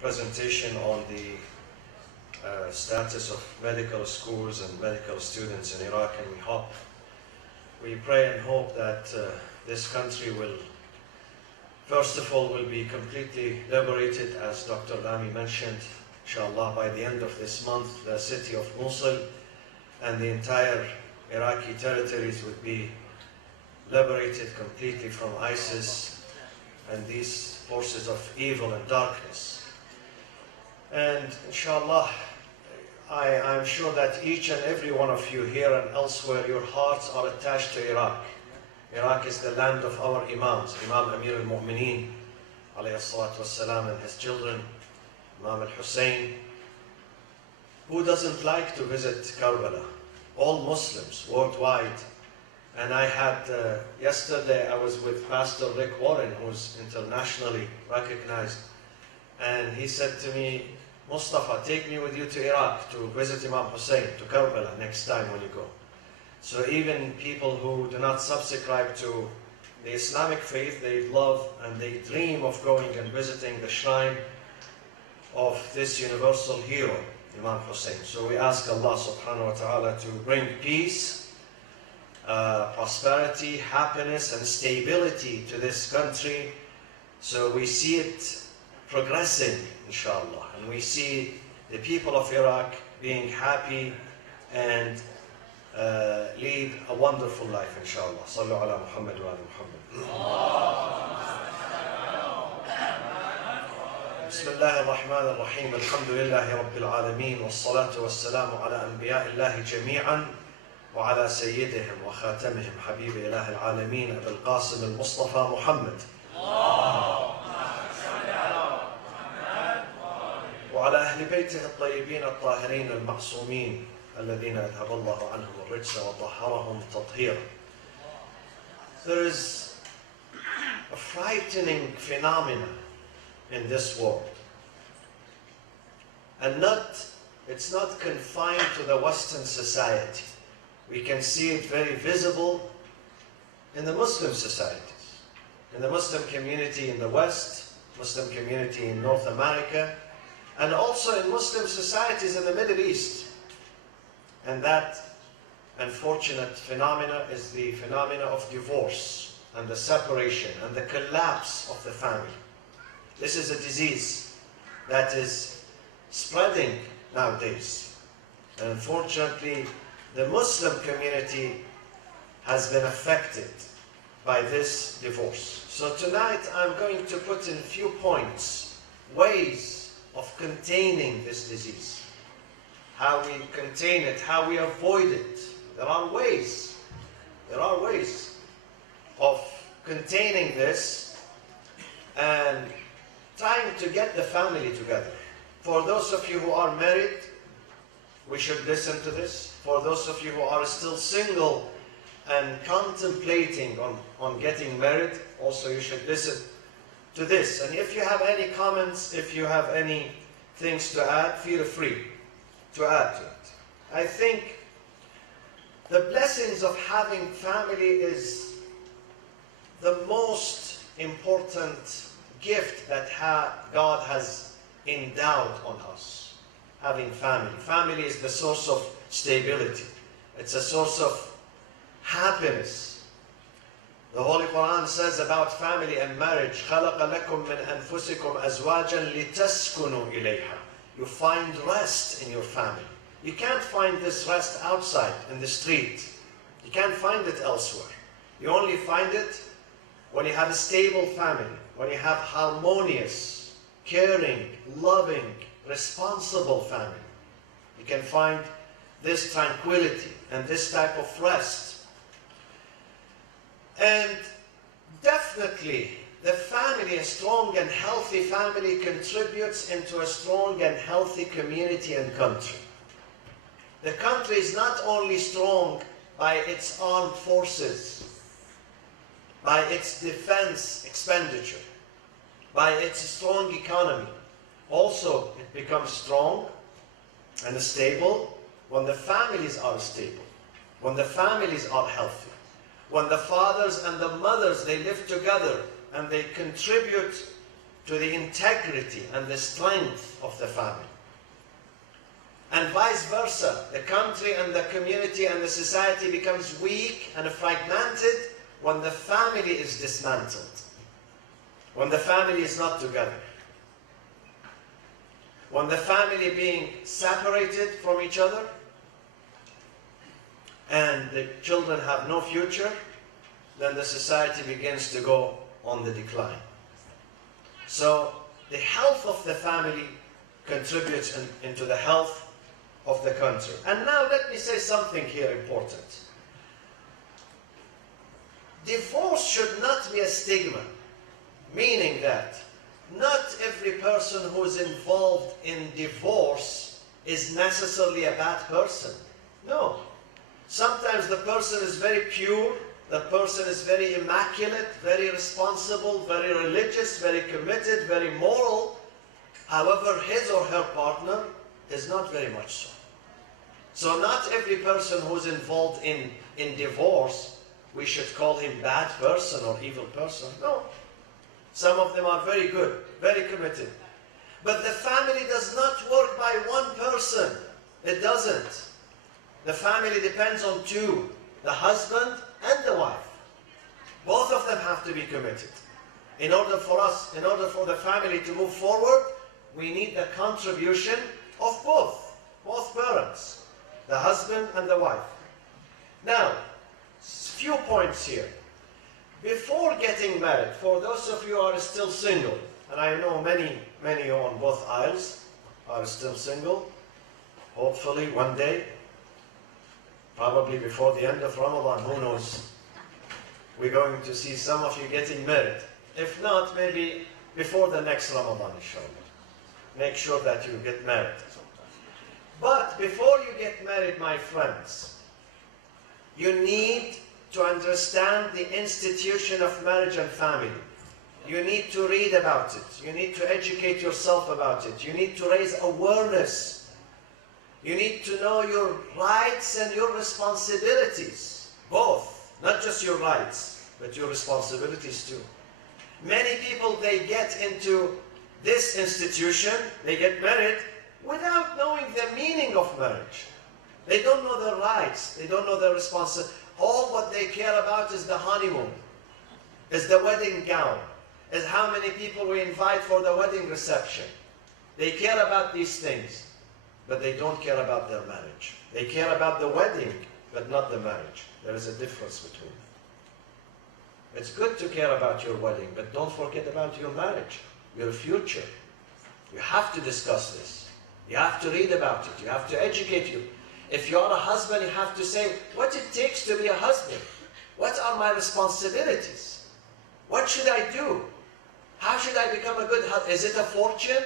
presentation on the status of medical schools and medical students in Iraq, and we pray and hope that this country will, first of all, will be completely liberated, as Dr. Lami mentioned, inshallah, by the end of this month. The city of Mosul and the entire Iraqi territories would be liberated completely from ISIS and these forces of evil and darkness. And inshallah, I'm sure that each and every one of you here and elsewhere, your hearts are attached to Iraq. Iraq is the land of our Imams, Imam Amir al-Mu'mineen, alayhi salatu wassalam, and his children, Imam al-Hussein. Who doesn't like to visit Karbala? All Muslims worldwide. And I had, yesterday I was with Pastor Rick Warren, who's internationally recognized, and he said to me, Mustafa, take me with you to Iraq to visit Imam Hussein, to Karbala next time when you go. So even people who do not subscribe to the Islamic faith, they love and they dream of going and visiting the shrine of this universal hero, Imam Hussein. So we ask Allah subhanahu wa ta'ala to bring peace, prosperity, happiness and stability to this country, so we see it progressing, inshallah, and we see the people of Iraq being happy and lead a wonderful life, inshallah. Sallu ala Muhammad wa ala Muhammad. Bismillah ar-Rahman ar-Rahim. Alhamdulillahi Rabbil Alameen. Wassalatu wassalamu ala anbiya'illahi jami'an wa ala sayyidihim wa khatamihim habibi ilahi al-Alameen Abul Qasim al-Mustafa Muhammad. وعلى أهل بيته الطيبين الطاهرين المعصومين الذين أذهب الله عنهم الرجس وطهرهم تطهيرا. There is a frightening phenomenon in this world, and it's not confined to the Western society. We can see it very visible in the Muslim societies, in the Muslim community in the West, Muslim community in North America, and also in Muslim societies in the Middle East. And that unfortunate phenomena is the phenomena of divorce and the separation and the collapse of the family. This is a disease that is spreading nowadays. And unfortunately, the Muslim community has been affected by this divorce. So tonight I'm going to put in a few points, ways of containing this disease, how we contain it, how we avoid it. There are ways of containing this and trying to get the family together. For those of you who are married, we should listen to this. For those of you who are still single and contemplating on getting married, also you should listen to this. And if you have any comments, if you have any things to add, feel free to add to it. I think the blessings of having family is the most important gift that God has endowed on us. Having family. Family is the source of stability. It's a source of happiness. The Holy Quran says about family and marriage, خَلَقَ لَكُم مِّنْ أَنفُسِكُمْ أَزْوَاجًا لِتَسْكُنُوا إِلَيْهَا. You find rest in your family. You can't find this rest outside in the street. You can't find it elsewhere. You only find it when you have a stable family, when you have harmonious, caring, loving, responsible family. You can find this tranquility and this type of rest. And definitely, the family, a strong and healthy family, contributes into a strong and healthy community and country. The country is not only strong by its armed forces, by its defense expenditure, by its strong economy. Also, it becomes strong and stable when the families are stable, when the families are healthy. When the fathers and the mothers, they live together and they contribute to the integrity and the strength of the family. And vice versa, the country and the community and the society becomes weak and fragmented when the family is dismantled, when the family is not together, when the family being separated from each other, and the children have no future, then the society begins to go on the decline. So the health of the family contributes into the health of the country. And now let me say something here important. Divorce should not be a stigma, meaning that not every person who is involved in divorce is necessarily a bad person. No. Sometimes the person is very pure, the person is very immaculate, very responsible, very religious, very committed, very moral. However, his or her partner is not very much so. So not every person who is involved in divorce, we should call him bad person or evil person. No. Some of them are very good, very committed. But the family does not work by one person. It doesn't. The family depends on two, the husband and the wife. Both of them have to be committed. In order for the family to move forward, we need the contribution of both parents, the husband and the wife. Now, few points here. Before getting married, for those of you who are still single, and I know many on both aisles are still single, hopefully one day, probably before the end of Ramadan, who knows? We're going to see some of you getting married. If not, maybe before the next Ramadan, inshallah. Make sure that you get married. But before you get married, my friends, you need to understand the institution of marriage and family. You need to read about it. You need to educate yourself about it. You need to raise awareness. You need to know your rights and your responsibilities. Both. Not just your rights, but your responsibilities too. Many people, they get into this institution, they get married, without knowing the meaning of marriage. They don't know their rights. They don't know their responsibilities. All what they care about is the honeymoon, is the wedding gown, is how many people we invite for the wedding reception. They care about these things, but they don't care about their marriage. They care about the wedding, but not the marriage. There is a difference between them. It's good to care about your wedding, but don't forget about your marriage, your future. You have to discuss this. You have to read about it. You have to educate you. If you are a husband, you have to say what it takes to be a husband. What are my responsibilities? What should I do? How should I become a good husband? Is it a fortune?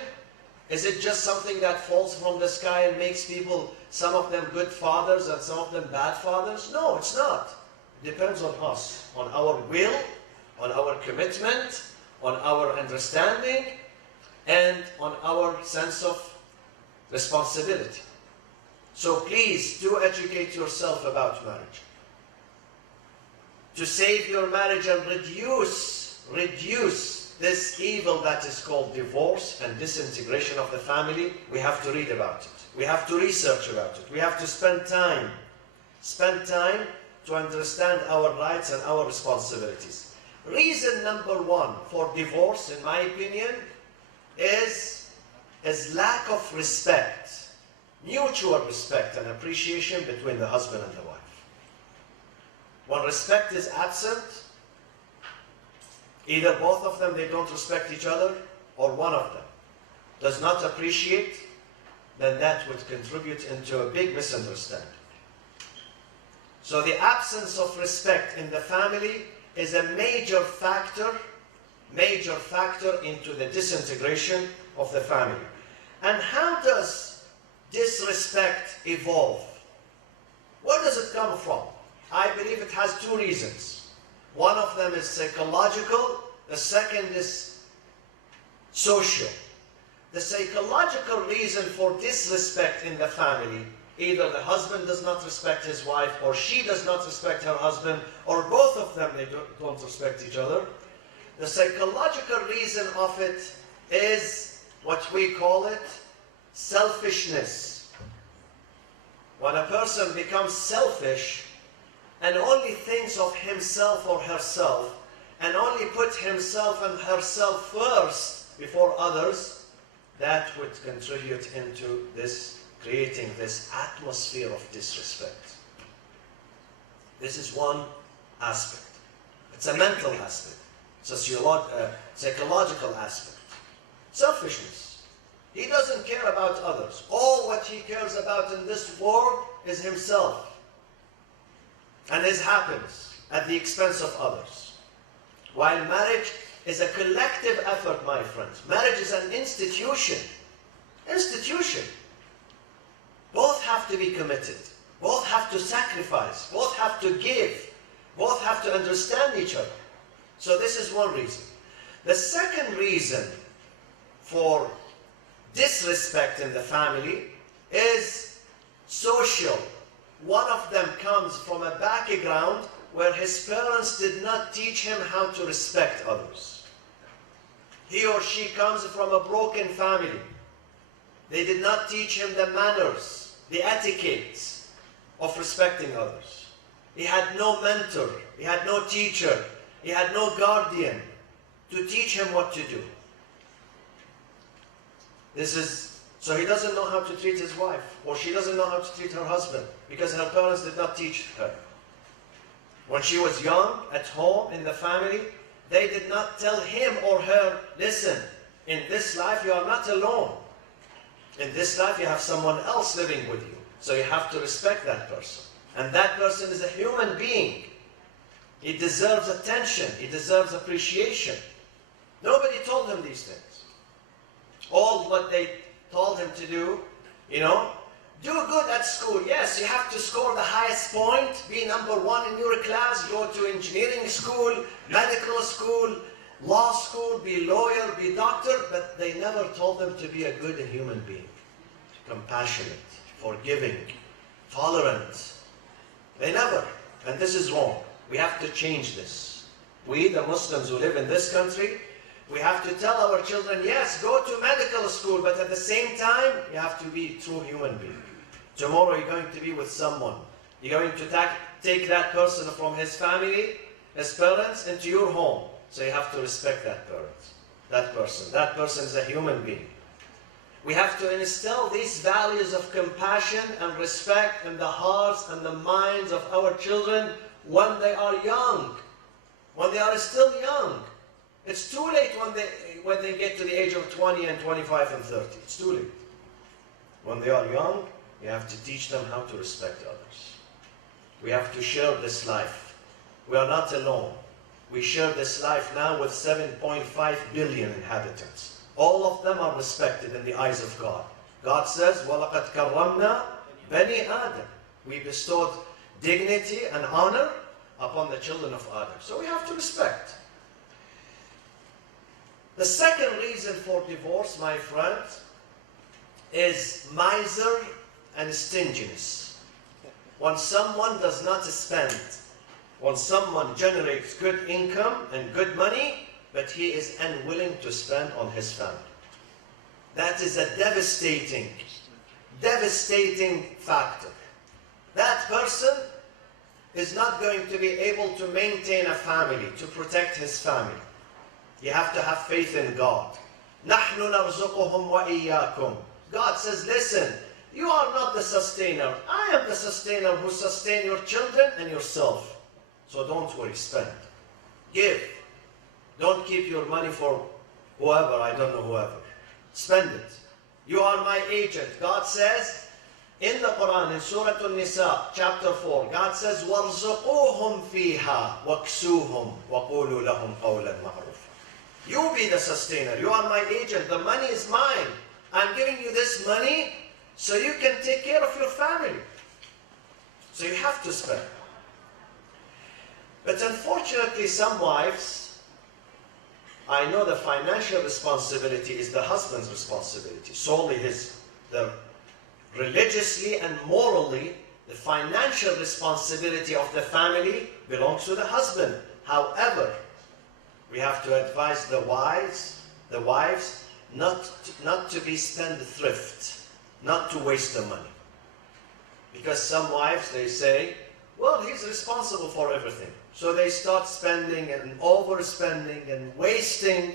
Is it just something that falls from the sky and makes people, some of them good fathers and some of them bad fathers? No, it's not. It depends on us, on our will, on our commitment, on our understanding, and on our sense of responsibility. So please do educate yourself about marriage. To save your marriage and reduce this evil that is called divorce and disintegration of the family, we have to read about it. We have to research about it. We have to spend time to understand our rights and our responsibilities. Reason number one for divorce, in my opinion, is lack of respect. Mutual respect and appreciation between the husband and the wife. When respect is absent, either both of them, they don't respect each other, or one of them does not appreciate, then that would contribute into a big misunderstanding. So the absence of respect in the family is a major factor into the disintegration of the family. And how does disrespect evolve? Where does it come from? I believe it has two reasons. One of them is psychological, the second is social. The psychological reason for disrespect in the family, either the husband does not respect his wife, or she does not respect her husband, or both of them, they don't respect each other. The psychological reason of it is what we call it selfishness. When a person becomes selfish and only thinks of himself or herself and only put himself and herself first before others, that would contribute into this, creating this atmosphere of disrespect. This is one aspect. It's a mental aspect, psychological aspect. Selfishness. He doesn't care about others. All what he cares about in this world is himself and his happiness at the expense of others. While marriage is a collective effort, my friends. Marriage is an institution. Institution. Both have to be committed. Both have to sacrifice. Both have to give. Both have to understand each other. So this is one reason. The second reason for disrespect in the family is social. One of them comes from a background where his parents did not teach him how to respect others. He or she comes from a broken family. They did not teach him the manners, the etiquette of respecting others. He had no mentor, he had no teacher, he had no guardian to teach him what to do. So he doesn't know how to treat his wife, or she doesn't know how to treat her husband, because her parents did not teach her. When she was young, at home, in the family, they did not tell him or her, listen, in this life you are not alone. In this life you have someone else living with you. So you have to respect that person. And that person is a human being. He deserves attention. He deserves appreciation. Nobody told him these things. All what they told him to do, do good at school. Yes, you have to score the highest point, be number one in your class, go to engineering school, medical school, law school, be lawyer, be doctor, but they never told them to be a good human being. Compassionate, forgiving, tolerant. They never. And this is wrong. We have to change this. We, the Muslims who live in this country, we have to tell our children, yes, go to medical school, but at the same time, you have to be a true human being. Tomorrow you're going to be with someone. You're going to take that person from his family, his parents, into your home. So you have to respect that person. That person is a human being. We have to instill these values of compassion and respect in the hearts and the minds of our children when they are young, when they are still young. It's too late when they get to the age of 20 and 25 and 30. It's too late. When they are young, you have to teach them how to respect others. We have to share this life. We are not alone. We share this life now with 7.5 billion inhabitants. All of them are respected in the eyes of God. God says, وَلَقَدْ كَرَّمْنَا بَنِي آدَمَ. We bestowed dignity and honor upon the children of Adam. So we have to respect. The second reason for divorce, my friends, is miser and stinginess. When someone does not spend, when someone generates good income and good money, but he is unwilling to spend on his family. That is a devastating factor. That person is not going to be able to maintain a family, to protect his family. You have to have faith in God. نَحْنُ نَرْزُقُهُمْ وَإِيَّاكُمْ. God says, listen, you are not the sustainer. I am the sustainer who sustain your children and yourself. So don't worry, spend. Give. Don't keep your money for whoever, I don't know whoever. Spend it. You are my agent. God says in the Quran, in Surah An-Nisa, chapter 4, God says, وَارْزُقُوهُمْ فِيهَا وَاكْسُوهُمْ وَقُولُوا لَهُمْ قَوْلًا مَعْرُوفًا. You be the sustainer. You are my agent. The money is mine. I'm giving you this money so you can take care of your family. So you have to spend. But unfortunately, some wives, I know the financial responsibility is the husband's responsibility, solely his. Religiously and morally, the financial responsibility of the family belongs to the husband. However, we have to advise the wives not to be spendthrift, not to waste the money. Because some wives, they say, well, he's responsible for everything. So they start spending and overspending and wasting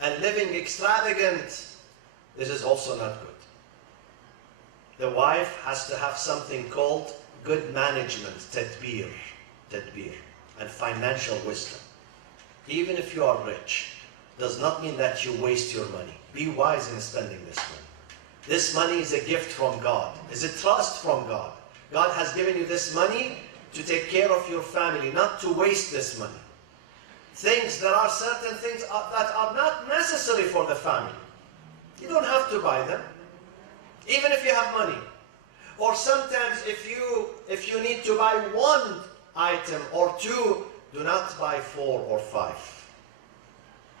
and living extravagant. This is also not good. The wife has to have something called good management, tadbir, and financial wisdom. Even if you are rich, does not mean that you waste your money. Be wise in spending this money. This money is a gift from God. It's a trust from God. God has given you this money to take care of your family, not to waste this money. There are certain things that are not necessary for the family. You don't have to buy them, even if you have money. Or sometimes if you need to buy one item or two, do not buy 4 or 5.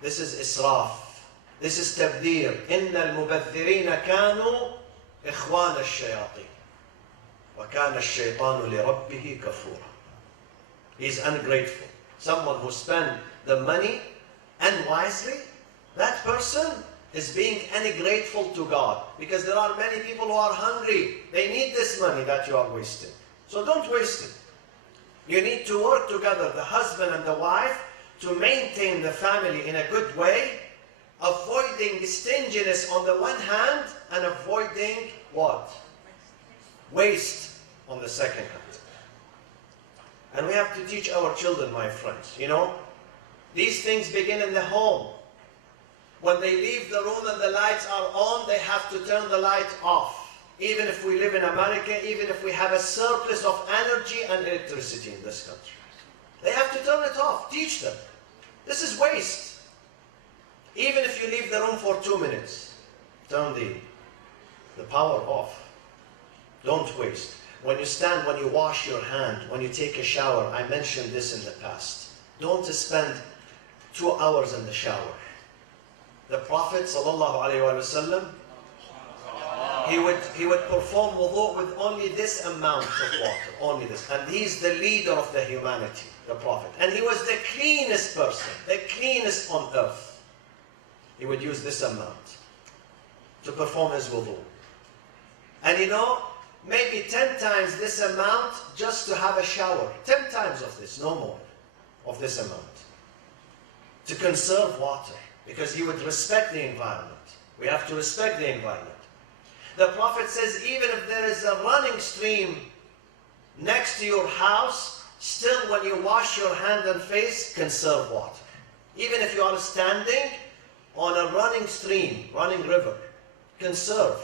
This is israf. This is tabdir. إِنَّ الْمُبَذِّرِينَ كَانُوا إِخْوَانَ الشَّيَاطِينَ وَكَانَ الشَّيْطَانُ لِرَبِّهِ كَفُورًا. He is ungrateful. Someone who spends the money unwisely, that person is being ungrateful to God. Because there are many people who are hungry. They need this money that you are wasting. So don't waste it. You need to work together, the husband and the wife, to maintain the family in a good way, avoiding stinginess on the one hand and avoiding what? Waste on the second hand. And we have to teach our children, my friends, these things begin in the home. When they leave the room and the lights are on, they have to turn the light off. Even if we live in America, even if we have a surplus of energy and electricity in this country. They have to turn it off. Teach them. This is waste. Even if you leave the room for 2 minutes, turn the power off. Don't waste. When you wash your hand, when you take a shower, I mentioned this in the past. Don't spend 2 hours in the shower. The Prophet ﷺ, he would perform wudu with only this amount of water, only this. And he's the leader of the humanity, the Prophet. And he was the cleanest person, the cleanest on earth. He would use this amount to perform his wudu. And maybe 10 times this amount just to have a shower. 10 times of this, no more, of this amount. To conserve water, because he would respect the environment. We have to respect the environment. The Prophet says, even if there is a running stream next to your house, still when you wash your hand and face, conserve water. Even if you are standing on a running stream, running river, conserve.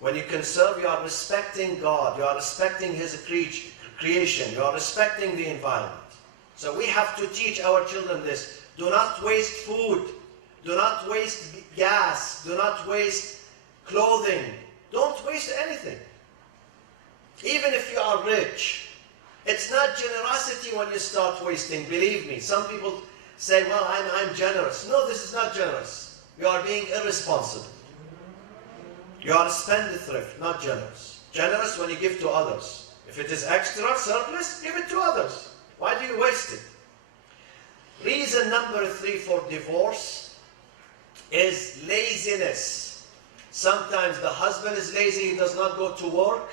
When you conserve, you are respecting God, you are respecting His creation, you are respecting the environment. So we have to teach our children this. Do not waste food. Do not waste gas. Do not waste clothing. Don't waste anything. Even if you are rich. It's not generosity when you start wasting. Believe me. Some people say, well, I'm generous. No, this is not generous. You are being irresponsible. You are spendthrift, not generous. Generous when you give to others. If it is extra, surplus, give it to others. Why do you waste it? Reason number 3 for divorce is laziness. Sometimes the husband is lazy, he does not go to work.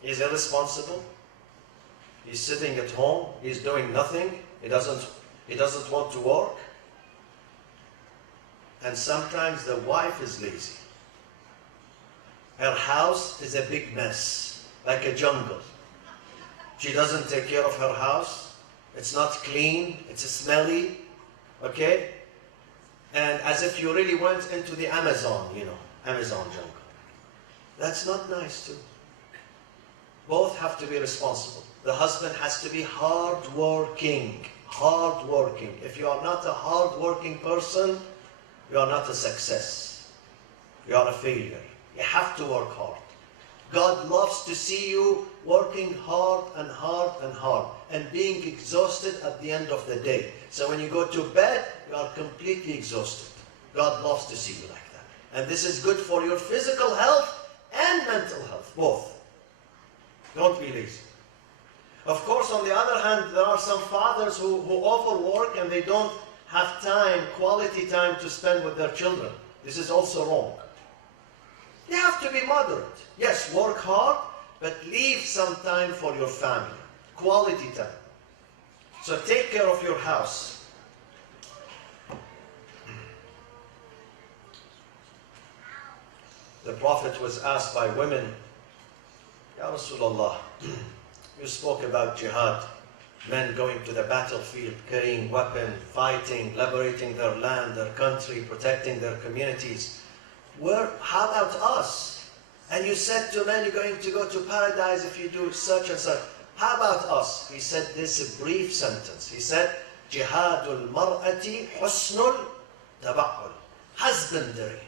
He's irresponsible. He's sitting at home, he's doing nothing. He doesn't want to work. And sometimes the wife is lazy. Her house is a big mess, like a jungle. She doesn't take care of her house. It's not clean, it's smelly, okay? And as if you really went into the Amazon, Amazon jungle. That's not nice too. Both have to be responsible. The husband has to be hard-working. Hard-working. If you are not a hard-working person, you are not a success. You are a failure. You have to work hard. God loves to see you working hard and hard and hard and being exhausted at the end of the day. So when you go to bed, you are completely exhausted. God loves to see you like that. And this is good for your physical health and mental health, both. Don't be lazy. Of course, on the other hand, there are some fathers who overwork and they don't have time, quality time to spend with their children. This is also wrong. You have to be moderate. Yes, work hard, but leave some time for your family. Quality time. So take care of your house. The Prophet was asked by women, Ya Rasulullah, you spoke about jihad, men going to the battlefield, carrying weapons, fighting, liberating their land, their country, protecting their communities. How about us? And you said to men, you're going to go to paradise if you do such and such. How about us? He said this brief sentence. He said, Jihadul mar'ati husnul taba'ul. Husbandry.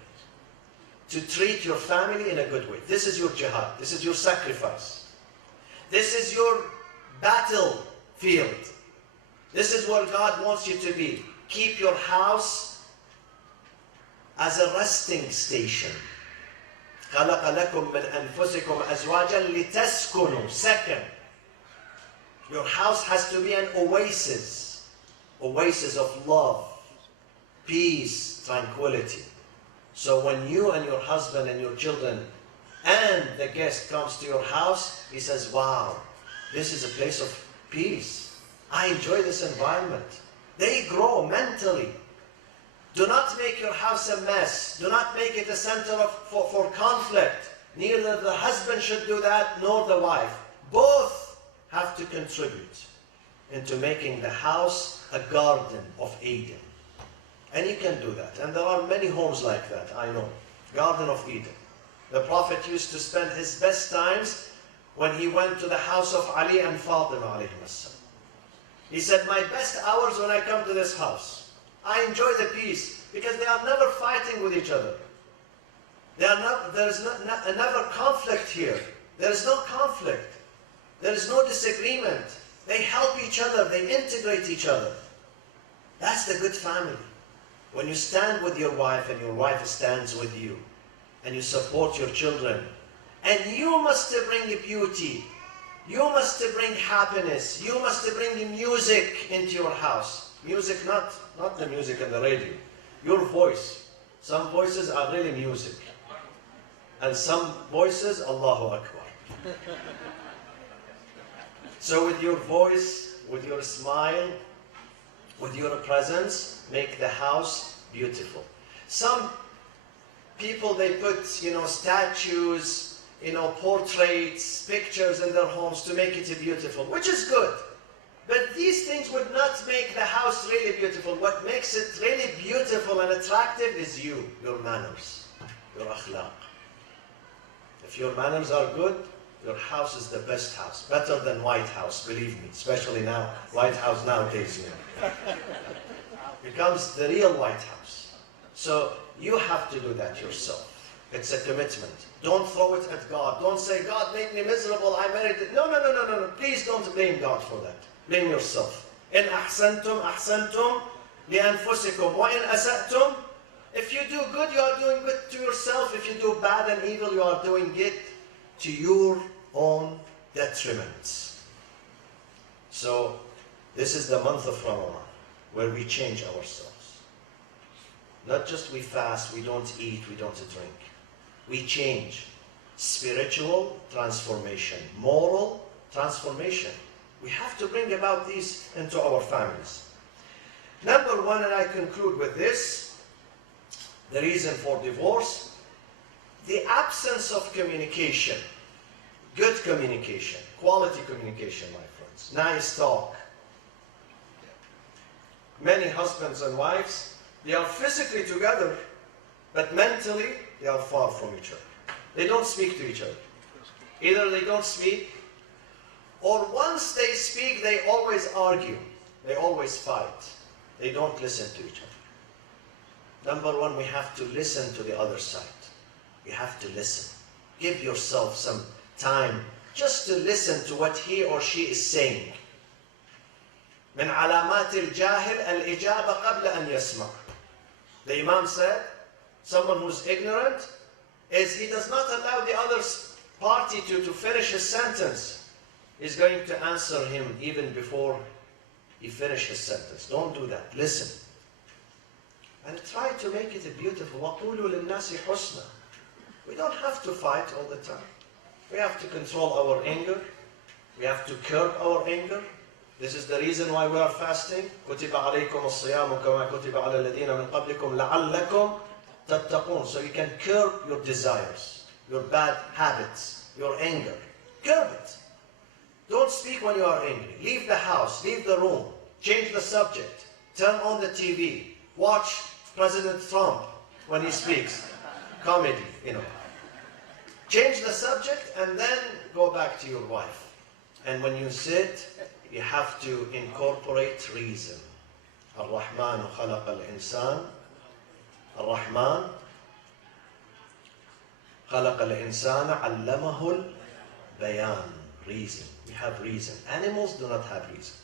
To treat your family in a good way. This is your jihad. This is your sacrifice. This is your battlefield. This is where God wants you to be. Keep your house as a resting station. خَلَقَ لَكُم مِّنْ أَنفُسِكُمْ أَزْوَاجًا لِتَسْكُنُوا. Second, your house has to be an oasis. Oasis of love, peace, tranquility. So when you and your husband and your children and the guest comes to your house, he says, wow, this is a place of peace. I enjoy this environment. They grow mentally. Do not make your house a mess. Do not make it a center for conflict. Neither the husband should do that, nor the wife. Both have to contribute into making the house a garden of Eden. And you can do that. And there are many homes like that, I know. Garden of Eden. The Prophet used to spend his best times when he went to the house of Ali and Fatima alayhim assalam. He said, my best hours when I come to this house. I enjoy the peace because they are never fighting with each other. There is never conflict here. There is no conflict. There is no disagreement. They help each other. They integrate each other. That's the good family. When you stand with your wife and your wife stands with you and you support your children, and you must bring beauty, you must bring happiness, you must bring music into your house. Music, not the music on the radio. Your voice. Some voices are really music. And some voices, Allahu Akbar. So with your voice, with your smile, with your presence, make the house beautiful. Some people, they put, statues, portraits, pictures in their homes to make it beautiful, which is good. But these things would not make the house really beautiful. What makes it really beautiful and attractive is you, your manners, your akhlaq. If your manners are good, your house is the best house. Better than White House, believe me. Especially now, White House nowadays, becomes the real White House. So you have to do that yourself. It's a commitment. Don't throw it at God. Don't say, God made me miserable, I married it. No. Please don't blame God for that. Blame yourself. إن أحسنتم أحسنتم لأنفسكم وإن أسأتم. If you do good, you are doing good to yourself. If you do bad and evil, you are doing it to your own detriment. So this is the month of Ramadan where we change ourselves. Not just we fast, we don't eat, we don't drink. We change. Spiritual transformation, moral transformation. We have to bring about these into our families. Number one, and I conclude with this, the reason for divorce, the absence of communication. Good communication, quality communication, my friends. Nice talk. Many husbands and wives, they are physically together, but mentally they are far from each other. They don't speak to each other. Either they don't speak, or once they speak, they always argue. They always fight. They don't listen to each other. Number one, we have to listen to the other side. We have to listen. Give yourself some time just to listen to what he or she is saying. من علامات الجاهل الإجابة قبل أن يسمع. The Imam said, someone who's ignorant is he does not allow the other party to finish his sentence. He's going to answer him even before he finishes his sentence. Don't do that. Listen. and try to make it beautiful. وَقُولُوا لِلنَّاسِ حُسْنًا. We don't have to fight all the time. We have to control our anger. We have to curb our anger. This is the reason why we are fasting. كُتِبَ عَلَيْكُمُ الصِّيَامُ كَمَا كُتِبَ عَلَى الَّذِينَ مِنْ قَبْلِكُمْ لَعَلَّكُمْ تَتَّقُونَ. So you can curb your desires, your bad habits, your anger. Curb it. Don't speak when you are angry. Leave the house, leave the room, change the subject, turn on the TV, watch President Trump when he speaks. Comedy, you know. Change the subject and then go back to your wife. And when you sit, you have to incorporate reason. الرحمن خلق الإنسان. الرحمن خلق الإنسان علمه البيان. Reason. We have reason. Animals do not have reason.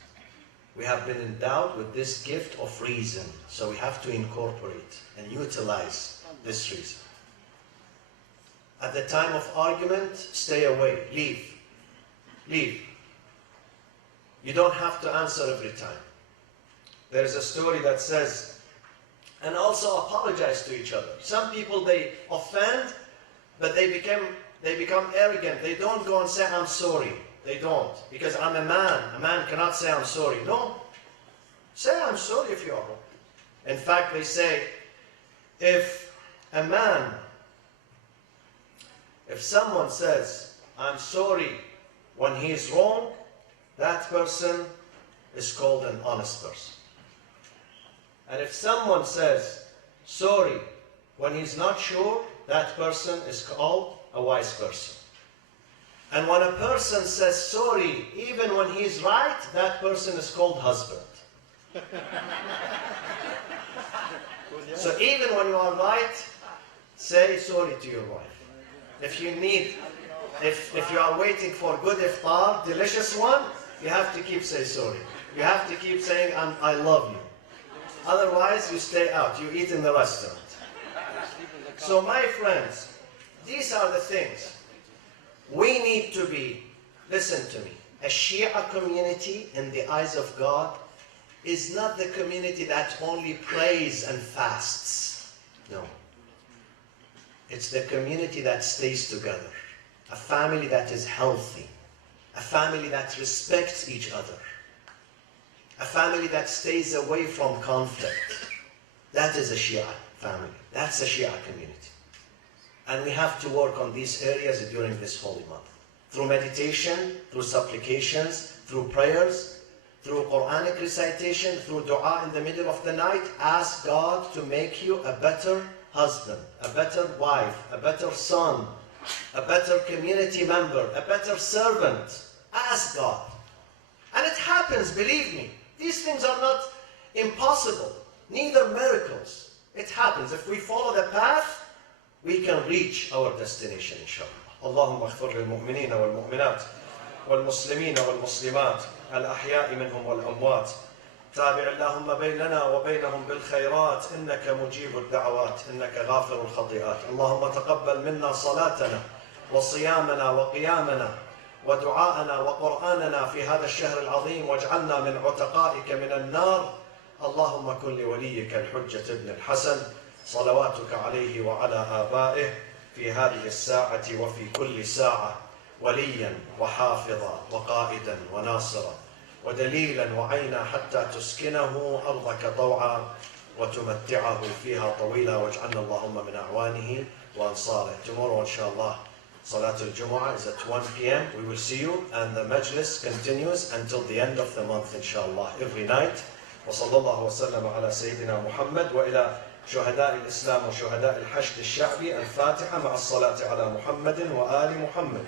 We have been endowed with this gift of reason. So we have to incorporate and utilize this reason. At the time of argument, stay away. Leave. Leave. You don't have to answer every time. There is a story that says, and also apologize to each other. Some people, they offend, but they become arrogant. They don't go and say, I'm sorry. They don't. Because I'm a man. A man cannot say, I'm sorry. No. Say, I'm sorry if you are wrong. In fact, they say, if someone says, I'm sorry when he is wrong, that person is called an honest person. And if someone says, sorry when he's not sure, that person is called a wise person. And when a person says sorry even when he's right, that person is called husband. So even when you are right, say sorry to your wife. If you are waiting for good iftar, delicious one, you have to keep saying sorry. You have to keep saying, I love you. Otherwise, you stay out. You eat in the restaurant. So my friends, these are the things. We need to be, listen to me, a Shia community in the eyes of God is not the community that only prays and fasts. No. It's the community that stays together. A family that is healthy. A family that respects each other. A family that stays away from conflict. That is a Shia family. That's a Shia community. And we have to work on these areas during this holy month. Through meditation, through supplications, through prayers, through Quranic recitation, through dua in the middle of the night. Ask God to make you a better husband, a better wife, a better son, a better community member, a better servant. Ask God. And it happens, believe me. These things are not impossible, neither miracles. It happens. If we follow the path, we can reach our destination, inshallah. اللهم اغفر للمؤمنين والمؤمنات والمسلمين والمسلمات الأحياء منهم والأموات تابع اللهم بيننا وبينهم بالخيرات إنك مجيب الدعوات إنك غافر الخطيئات اللهم تقبل منا صلاتنا وصيامنا وقيامنا ودعاءنا وقرآننا في هذا الشهر العظيم واجعلنا من عتقائك من النار اللهم كن لوليك الحجة ابن الحسن صلواتك عليه وعلى آبائه في هذه الساعة وفي كل ساعة وليا وحافظا وقائدا وناصرا ودليلا وعينا حتى تسكنه أرضك طوعا وتمتعه فيها طويلا واجعلنا اللهم من أعوانه وأنصاره. Tomorrow inshallah Salatul Jumu'ah is at 1 p.m. We will see you and the majlis continues until the end of the month inshallah every night. وصلى الله وسلم على سيدنا محمد وإلى شهداء الإسلام وشهداء الحشد الشعبي الفاتحة مع الصلاة على محمد وآل محمد.